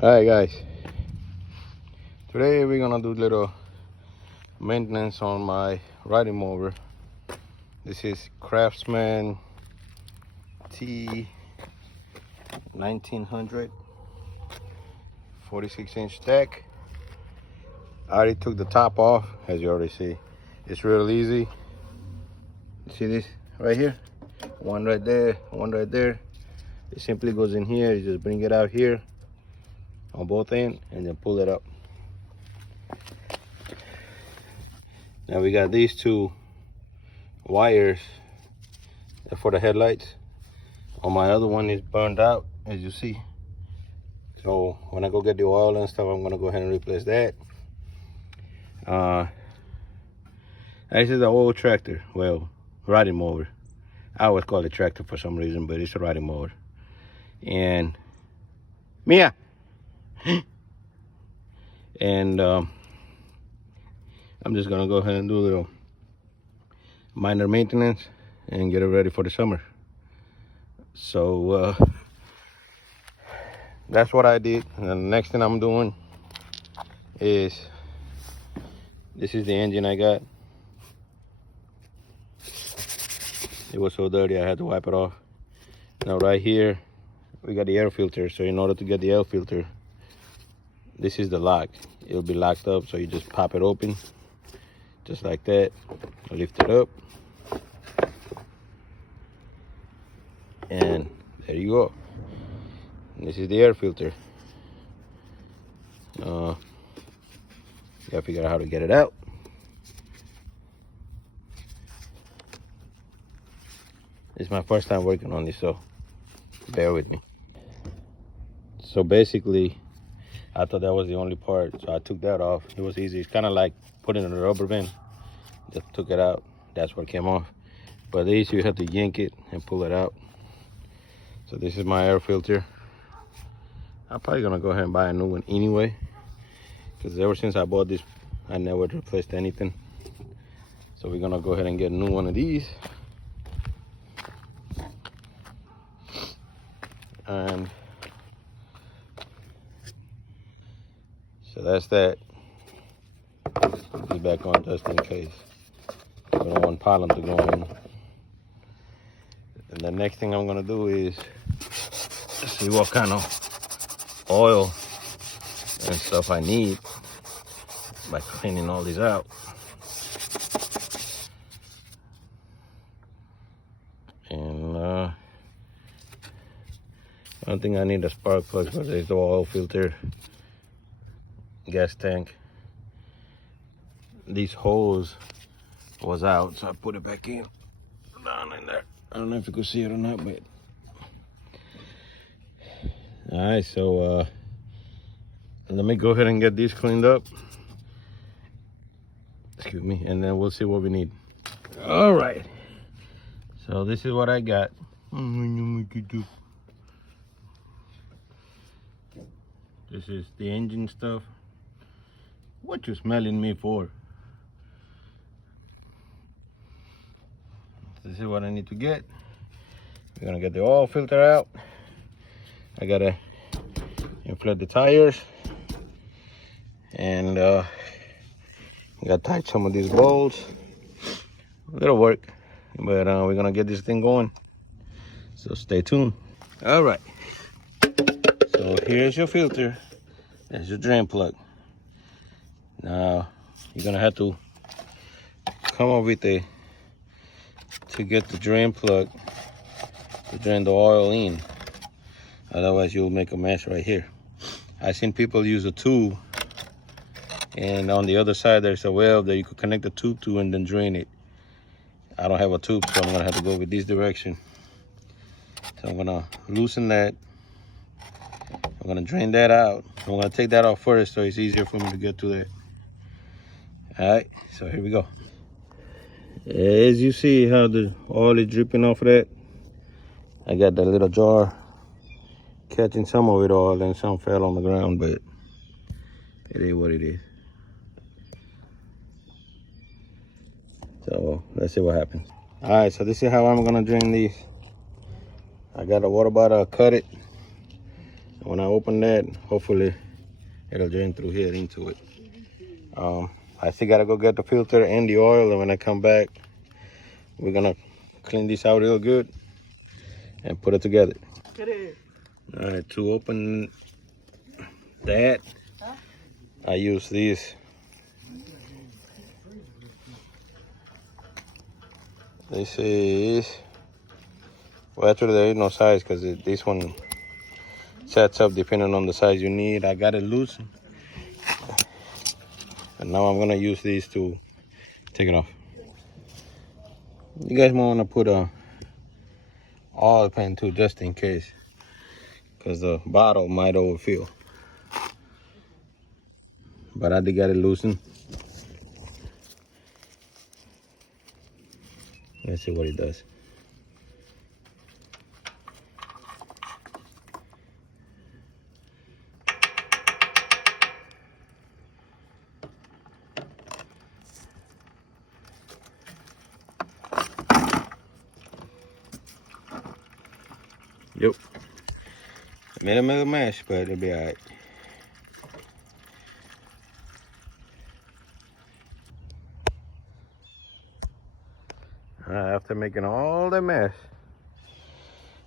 Alright guys, today we're gonna do little maintenance on my riding mower. This is Craftsman T1900 46-inch stack. I already took the top off, as you already see. It's real easy. See this right here? One right there, one right there. It simply goes in here. You just bring it out here on both ends and then pull it up. Now we got these two wires for the headlights. On my other one is burned out, as you see. So when I go get the oil and stuff, I'm gonna go ahead and replace that. This is an old tractor, well, riding mower. I always call it tractor for some reason, but it's a riding mower. And Mia, and I'm just gonna go ahead and do a little minor maintenance and get it ready for the summer. So that's what I did. And the next thing I'm doing is, this is the engine I got. It was so dirty I had to wipe it off. Now right here we got the air filter. So in order to get the air filter, this is the lock. It'll be locked up, so you just pop it open just like that, lift it up, and there you go. And this is the air filter. You gotta figure out how to get it out. It's my first time working on this, so bear with me. So basically, I thought that was the only part, so I took that off. It was easy. It's kind of like putting in a rubber band. Just took it out. That's what came off. But these, you have to yank it and pull it out. So this is my air filter. I'm probably gonna go ahead and buy a new one anyway, because ever since I bought this, I never replaced anything. So we're gonna go ahead and get a new one of these. And so that's that. Put this back on just in case. We don't want pollen to go in. And the next thing I'm gonna do is see what kind of oil and stuff I need by cleaning all these out. And I don't think I need a spark plug, but there's the oil filter, gas tank. These hose was out, so I put it back in, down in there. I don't know if you could see it or not, but all right. So let me go ahead and get these cleaned up. Excuse me, and then we'll see what we need. All right. So this is what I got. This is the engine stuff. What you smelling me for? This is what I need to get. We're gonna get the oil filter out. I gotta inflate the tires, and I gotta tighten some of these bolts. A little work, but we're gonna get this thing going. So stay tuned. All right. So here's your filter. There's your drain plug. Now you're gonna have to come up with a to get the drain plug to drain the oil in. Otherwise you'll make a mess right here. I've seen people use a tube, and on the other side there's a valve that you could connect the tube to and then drain it. I don't have a tube, so I'm gonna have to go with this direction. So I'm gonna loosen that. I'm gonna drain that out. I'm gonna take that off first so it's easier for me to get to that. All right, so here we go. As you see how the oil is dripping off of that, I got that little jar catching some of it all, and some fell on the ground, but it is what it is. So let's see what happens. All right, so this is how I'm gonna drain these. I got a water bottle, I cut it, So when I open that, hopefully it'll drain through here into it. I still gotta go get the filter and the oil, and when I come back, we're gonna clean this out real good and put it together. All right, to open that, I use this. This is, well, actually there is no size because this one sets up depending on the size you need. I got it loose, and now I'm gonna use these to take it off. You guys might want to put a oil pan too, just in case, because the bottle might overfill. But I did get it loosened. Let's see what it does. Yep. Made a little mess, but it'll be alright. Alright, after making all the mess,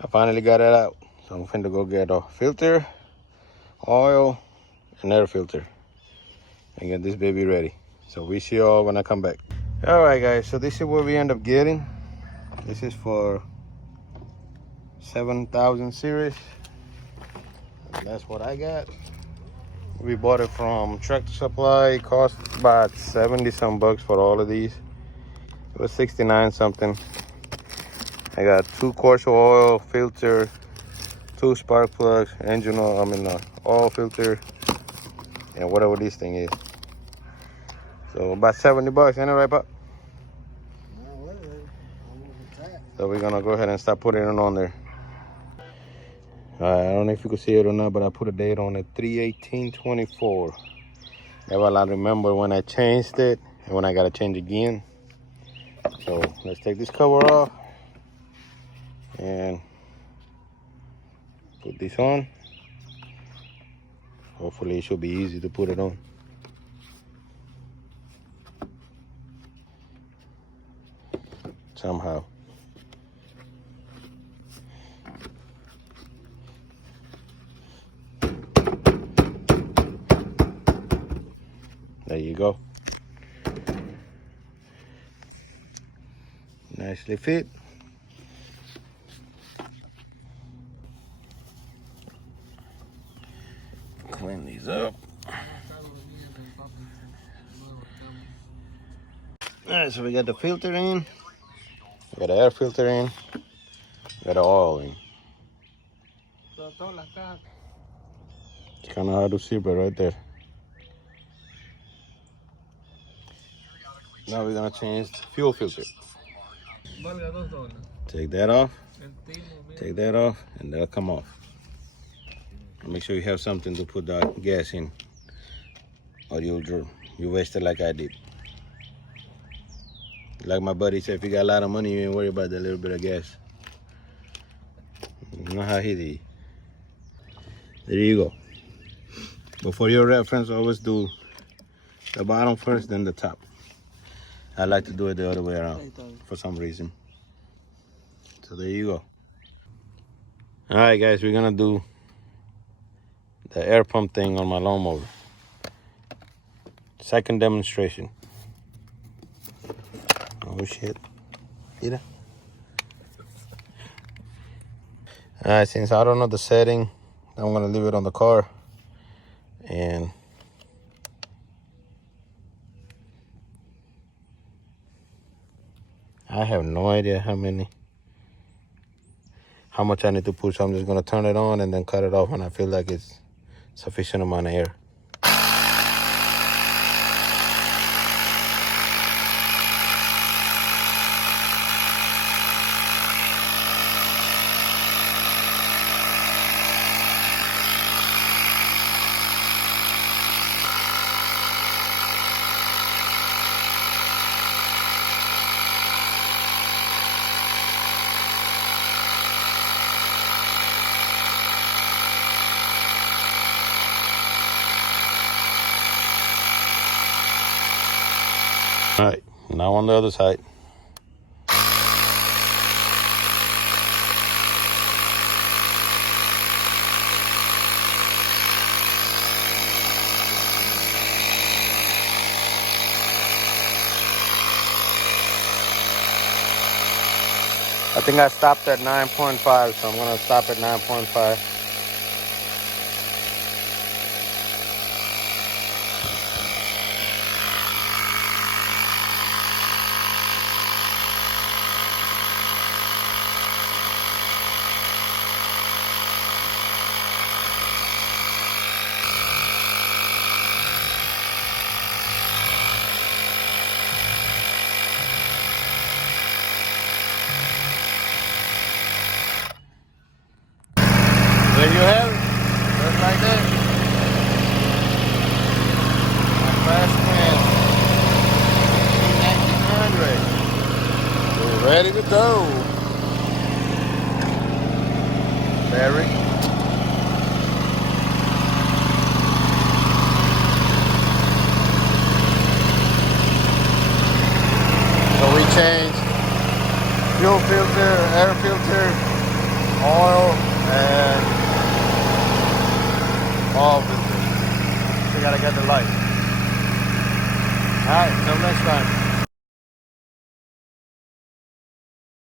I finally got it out. So I'm finna go get a filter, oil, and air filter, and get this baby ready. So we see y'all when I come back. Alright guys, so this is what we end up getting. This is for 7,000 series. That's what I got. We bought it from Tractor Supply. It cost about 70 some bucks for all of these. It was 69 something. I got 2 quarts of oil, filter, 2 spark plugs, engine oil, oil filter, and whatever this thing is. So about 70 bucks, ain't it right, Pop? So we're gonna go ahead and start putting it on there. I don't know if you can see it or not, but I put a date on it, 3/18/24. Never I remember when I changed it and when I gotta change again. So let's take this cover off and put this on. Hopefully it should be easy to put it on. Somehow. There you go. Nicely fit. Clean these up. Alright, so we got the filter in, we got the air filter in, we got the oil in. It's kind of hard to see, but right there. Now we're gonna change the fuel filter. Take that off, and that'll come off. Make sure you have something to put that gas in, or you waste it like I did. Like my buddy said, if you got a lot of money, you ain't worry about that little bit of gas. You know how he did. There you go. But for your reference, always do the bottom first, then the top. I like to do it the other way around for some reason. So there you go. All right, guys, we're gonna do the air pump thing on my lawnmower. Second demonstration. Oh shit. See that? All right, since I don't know the setting, I'm gonna leave it on the car. And I have no idea how much I need to push. So I'm just gonna turn it on and then cut it off when I feel like it's sufficient amount of air. Now on the other side. I think I stopped at 9.5, so I'm gonna stop at 9.5. There you have it, just like that. Craftsman T1900. We're ready to go. Barry. So we changed fuel filter, air filter, oil, and all filters. We gotta get the light. Alright, till next time.